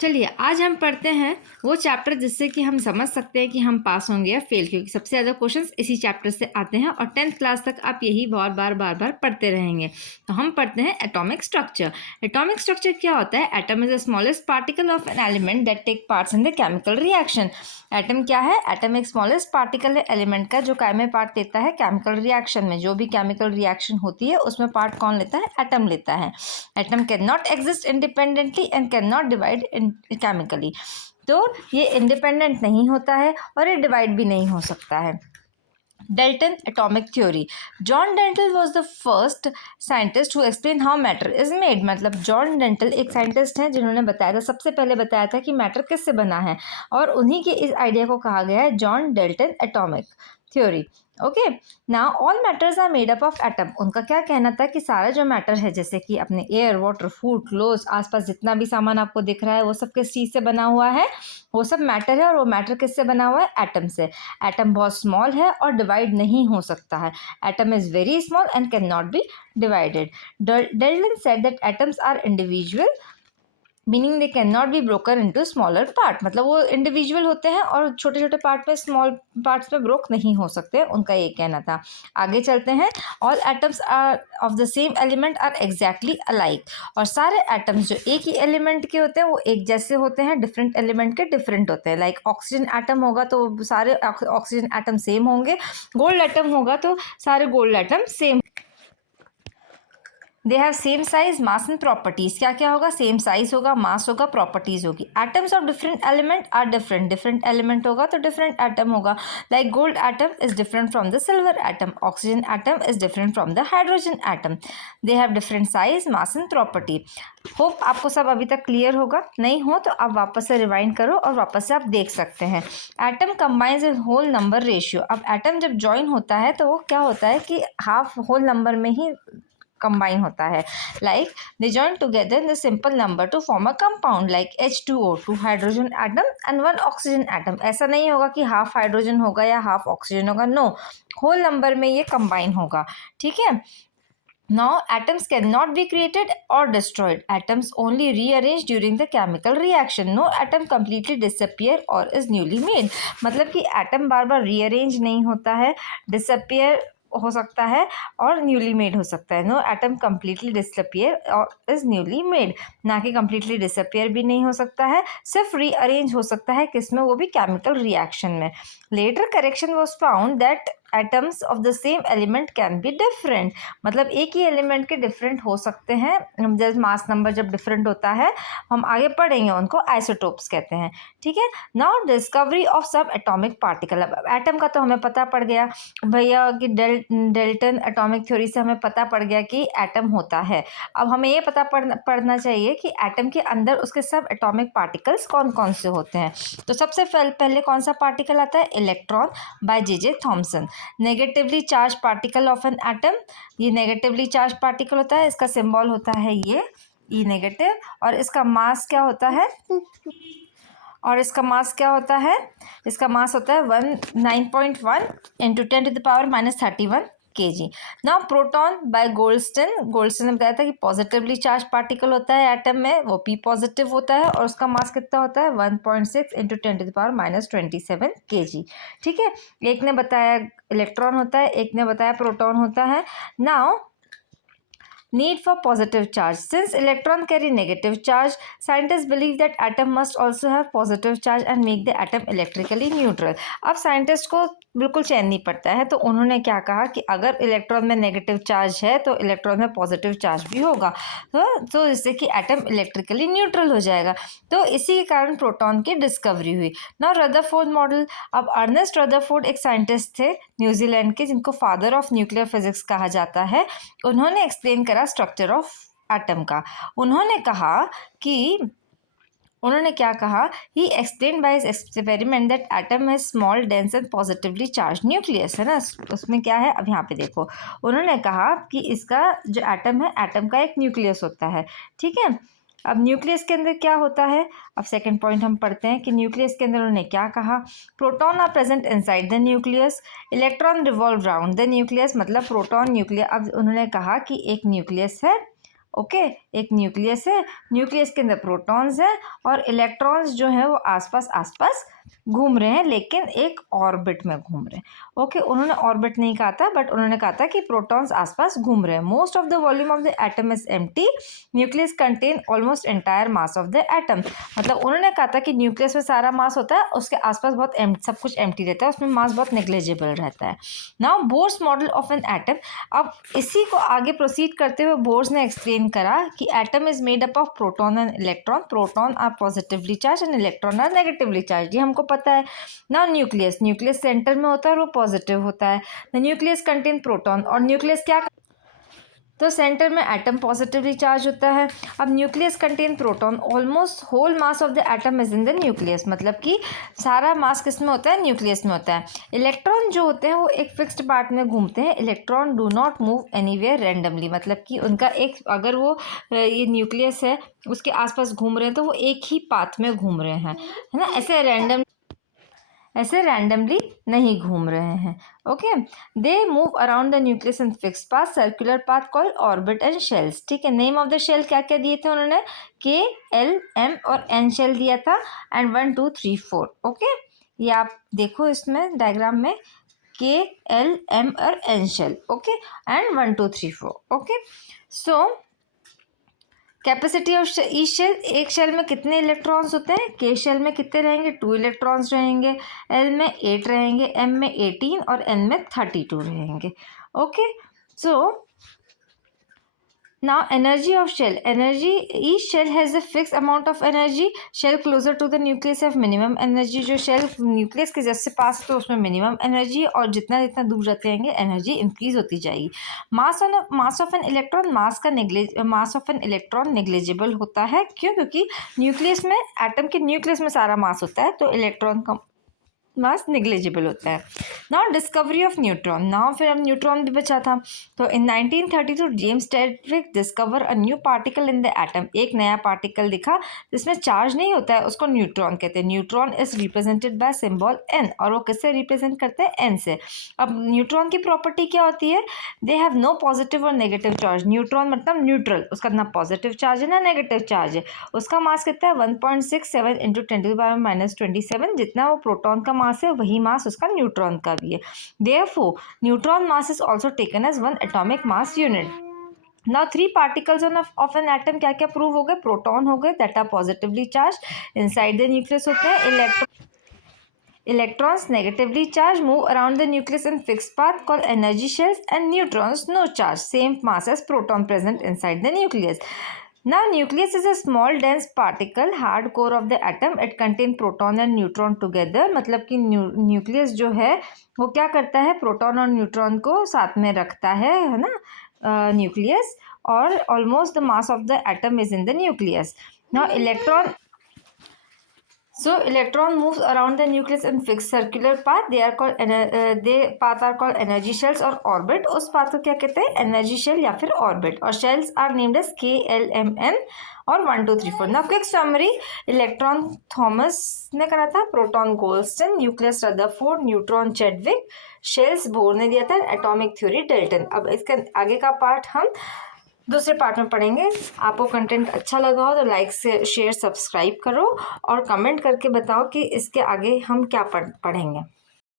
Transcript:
चलिए आज हम पढ़ते हैं वो चैप्टर जिससे कि हम समझ सकते हैं कि हम पास होंगे या फेल, क्योंकि सबसे ज़्यादा क्वेश्चंस इसी चैप्टर से आते हैं और 10th क्लास तक आप यही बार बार पढ़ते रहेंगे। तो हम पढ़ते हैं एटॉमिक स्ट्रक्चर। एटॉमिक स्ट्रक्चर क्या होता है? Atom is the smallest particle of an element that take parts in the chemical reaction. Atom क्या है? एटम एक स्मॉलेस्ट पार्टिकल है एलिमेंट का जो में पार्ट लेता है केमिकल रिएक्शन में। जो भी केमिकल रिएक्शन होती है उसमें पार्ट कौन लेता है? एटम लेता है। Atom can not exist independently and can not divide chemically. तो ये इंडिपेंडेंट नहीं होता है और ये डिवाइड भी नहीं हो सकता है। Dalton atomic theory. John Dalton was the first scientist who explained how matter is made. मतलब जॉन डेंटल एक साइंटिस्ट हैं जिन्होंने बताया था, सबसे पहले बताया था कि मैटर किससे बना है, और उन्हीं के इस आइडिया को कहा गया है John Dalton atomic theory. Okay, now all matters are made up of atom. उनका क्या कहना था कि सारा जो मैटर है, जैसे कि अपने एयर, वाटर, फूड, क्लोथ्स, आसपास जितना भी सामान आपको दिख रहा है वो सब किस चीज़ से बना हुआ है? वो सब मैटर है, और वो मैटर किससे बना हुआ है? एटम से। एटम बहुत स्मॉल है और डिवाइड नहीं हो सकता है। Atom is very small and can not be divided. Dalton said that atoms are individual meaning they can not be broken into smaller part. मतलब वो इंडिविजुअल होते हैं और छोटे छोटे पार्ट में, स्मॉल पार्ट्स में ब्रोक नहीं हो सकते, उनका ये कहना था। आगे चलते हैं। All atoms are of the same element are exactly alike. और सारे एटम्स जो एक ही एलिमेंट के होते हैं वो एक जैसे होते हैं, डिफरेंट एलिमेंट के डिफरेंट होते हैं। लाइक ऑक्सीजन एटम होगा तो सारे ऑक्सीजन एटम सेम होंगे, गोल्ड एटम होगा तो सारे gold atom same. They have same size, mass and properties. क्या क्या होगा? सेम साइज होगा, मास होगा, प्रॉपर्टीज होगी। Atoms of different element are different. Different element होगा तो डिफरेंट एटम होगा। Like gold atom is different from the silver atom, oxygen atom is different from the hydrogen atom. They have different size, mass and property. Hope आपको सब अभी तक clear होगा। नहीं हो तो आप वापस से रिवाइंड करो और वापस से आप देख सकते हैं। Atom combines in whole number ratio. अब एटम जब ज्वाइन होता है तो वो क्या होता है कि हाफ होल नंबर में ही कंबाइन होता है। Like they join together in the simple number two form a compound like H2O, 2 hydrogen atom and 1 oxygen atom. ऐसा नहीं होगा कि हाफ हाइड्रोजन होगा या हाफ ऑक्सीजन होगा, नो, होल नंबर में ये कंबाइन होगा। ठीक है। Now atoms cannot be created or destroyed. Atoms only rearrange during the chemical reaction. No atom completely disappear or is newly made. मतलब कि एटम बार बार रीअरेंज नहीं होता है, डिसअपियर हो सकता है और न्यूली मेड हो सकता है। नो एटम कम्प्लीटली डिसअपियर और इज न्यूली मेड। ना कि कम्प्लीटली डिसअपियर भी नहीं हो सकता है, सिर्फ रीअरेंज हो सकता है। किसमें? वो भी केमिकल रिएक्शन में। Later correction was found that atoms of the same element can be different. मतलब एक ही एलिमेंट के डिफरेंट हो सकते हैं। जब मास नंबर जब डिफरेंट होता है, हम आगे पढ़ेंगे, उनको आइसोटोप्स कहते हैं। ठीक है। नाउ डिस्कवरी ऑफ सब एटॉमिक पार्टिकल। अब एटम का तो हमें पता पड़ गया भैया कि डेल्टन एटॉमिक थ्योरी से हमें पता पड़ गया कि एटम होता है। अब हमें ये पता पड़ना चाहिए कि एटम के अंदर उसके सब एटॉमिक पार्टिकल्स कौन कौन से होते हैं। तो सबसे पहले कौन सा पार्टिकल आता है? Electron, by J Thomson. Negatively charge particle of an atom. ये नेगेटिवली चार्ज पार्टिकल होता है, इसका सिंबल होता है ये ई नेगेटिव, और इसका मास क्या होता है? इसका मास होता है 9.1 into 10⁻³ kg। Now proton by Goldstein ने बताया था कि पॉजिटिवली चार्ज पार्टिकल होता है एटम में, वो पी पॉजिटिव होता है और उसका मास कितना होता है? 1.6 इंटू 10⁻⁻27 kg। ठीक है। एक ने बताया इलेक्ट्रॉन होता है, एक ने बताया प्रोटॉन होता है। Now need for positive charge. Since electron carry negative charge, scientists believe that atom must also have positive charge and make the atom electrically neutral. अब साइंटिस्ट को बिल्कुल चैन नहीं पड़ता है, तो उन्होंने क्या कहा कि अगर इलेक्ट्रॉन में नेगेटिव चार्ज है तो इलेक्ट्रॉन में पॉजिटिव चार्ज भी होगा, तो जिससे कि एटम इलेक्ट्रिकली न्यूट्रल हो जाएगा। तो इसी के कारण प्रोटॉन की डिस्कवरी हुई। Now Rutherford model. अब अर्नेस्ट रदरफोर्ड एक साइंटिस्ट थे न्यूजीलैंड के, जिनको फादर ऑफ न्यूक्लियर फिजिक्स कहा जाता है। उन्होंने एक्सप्लेन करा स्ट्रक्चर ऑफ एटम का। उन्होंने क्या कहा? He explain by his experiment that atom है small dense and positively charge nucleus, है ना। उसमें क्या है? अब यहाँ पे देखो, उन्होंने कहा कि इसका जो एटम है, एटम का एक न्यूक्लियस होता है। ठीक है। अब न्यूक्लियस के अंदर क्या होता है? अब सेकंड पॉइंट हम पढ़ते हैं कि न्यूक्लियस के अंदर उन्होंने क्या कहा। Proton are present inside the nucleus, electron revolve round the nucleus. मतलब प्रोटॉन न्यूक्लियस। अब उन्होंने कहा कि एक न्यूक्लियस है, ओके, एक न्यूक्लियस है, न्यूक्लियस के अंदर प्रोटॉन्स हैं और इलेक्ट्रॉन्स जो है वो आसपास आसपास घूम रहे हैं, लेकिन एक ऑर्बिट में घूम रहे हैं। ओके, उन्होंने ऑर्बिट नहीं कहा था, बट उन्होंने कहा था कि प्रोटॉन्स आसपास घूम रहे हैं। Most of the volume of the atom is empty, nucleus contain almost entire mass of the atom. मतलब उन्होंने कहा था कि न्यूक्लियस में सारा मास होता है, उसके आसपास बहुत सब कुछ एम्प्टी रहता है, उसमें मास बहुत नेग्लिजिबल रहता है। Now Bohr's model of an atom. अब इसी को आगे प्रोसीड करते हुए बोर्स ने एक्सप्लेन करा कि atom is made up of proton and electron, proton are positively charge and electron are negatively charge, ये हमको पता है ना। न्यूक्लियस, न्यूक्लियस सेंटर में होता है और वो पॉजिटिव होता है। द न्यूक्लियस कंटेन प्रोटॉन, और न्यूक्लियस क्या, तो सेंटर में एटम पॉजिटिवली चार्ज होता है। अब nucleus contain proton, almost whole mass of the atom is in the nucleus, मतलब कि सारा मास किस में होता है, न्यूक्लियस में होता है। इलेक्ट्रॉन जो होते हैं वो एक फिक्स्ड पार्ट में घूमते हैं। Electron do not move anywhere randomly, मतलब कि उनका एक, अगर वो ये न्यूक्लियस है उसके आसपास घूम रहे हैं तो वो एक ही पाथ में घूम रहे हैं, है ना, ऐसे रैंडमली नहीं घूम रहे हैं। Okay, they move around the nucleus in fix path, circular path called orbit and shells. ठीक है, नेम ऑफ द शेल क्या क्या दिए थे उन्होंने, के, एल, एम और एन शेल दिया था, एंड 1 2 3 4। ओके, ये आप देखो इसमें डायग्राम में, के, एल, एम और N shell. Okay, and 1 2 3 4। Okay, so capacity of each shell, एक शेल में कितने इलेक्ट्रॉन्स होते हैं, के शेल में कितने रहेंगे, 2 इलेक्ट्रॉन्स रहेंगे, एल में 8 रहेंगे, एम में 18 और एन में 32 रहेंगे। Okay, so now energy of shell, energy, each shell has a fixed amount of energy. Shell closer to the nucleus have minimum energy, जो shell nucleus के जैसे पास तो उसमें minimum energy, और जितना जितना दूर जाते रहेंगे energy increase होती जाएगी। mass of an electron, mass of an electron negligible होता है, क्यों, क्योंकि न्यूक्लियस में, एटम के न्यूक्लियस में सारा मास होता है, तो इलेक्ट्रॉन का मास निग्लिजिबल होता है। Now discovery of neutron, now फिर अब न्यूट्रॉन भी बचा था, तो इन 1932 James Chadwick discover a new particle in the atom, एक नया पार्टिकल दिखा जिसमें चार्ज नहीं होता है, उसको न्यूट्रॉन कहते हैं। Neutron is represented by symbol N, और वो किससे रिप्रेजेंट करते हैं, एन से। अब न्यूट्रॉन की प्रॉपर्टी क्या होती है, दे हैव नो पॉजिटिव और नेगेटिव चार्ज। न्यूट्रॉन मतलब न्यूट्रल, उसका ना पॉजिटिव चार्ज है ना नेगेटिव चार्ज है। उसका मास कितना है, 1.67 इंटू 10⁻⁻27, जितना वो प्रोटॉन का मास है वही मास उसका न्यूट्रॉन का भी है। Therefore neutron mass is also taken as 1 atomic mass unit. Now 3 particles of an atom क्या क्या प्रूव हो गए, प्रोटॉन हो गए that are positively charge inside the nucleus होते हैं, electrons negatively charged move around the nucleus in fixed path called energy shells, and neutrons no charge, same mass as proton present inside the nucleus. Now nucleus is a small dense particle, hard core of the atom, it contain proton and neutron together, मतलब कि nucleus जो है वो क्या करता है, proton और neutron को साथ में रखता है ना, न्यूक्लियस, और almost the mass of the atom is in the nucleus. Now electron moves around the nucleus in fixed circular path, they are called path are called energy shells or orbit। उस path को क्या कहते हैं, energy shell या फिर orbit, और shells are named as K, L, M, N और 1 2 3 4। now quick summary, electron Thomas ने करा था, proton Goldstein, nucleus Rutherford, neutron Chadwick, shells Bohr ने दिया था, एटॉमिक थ्योरी डेल्टन। अब इसका आगे का पार्ट हम दूसरे पार्ट में पढ़ेंगे। आपको कंटेंट अच्छा लगा हो तो लाइक से शेयर सब्सक्राइब करो, और कमेंट करके बताओ कि इसके आगे हम क्या पढ़ेंगे।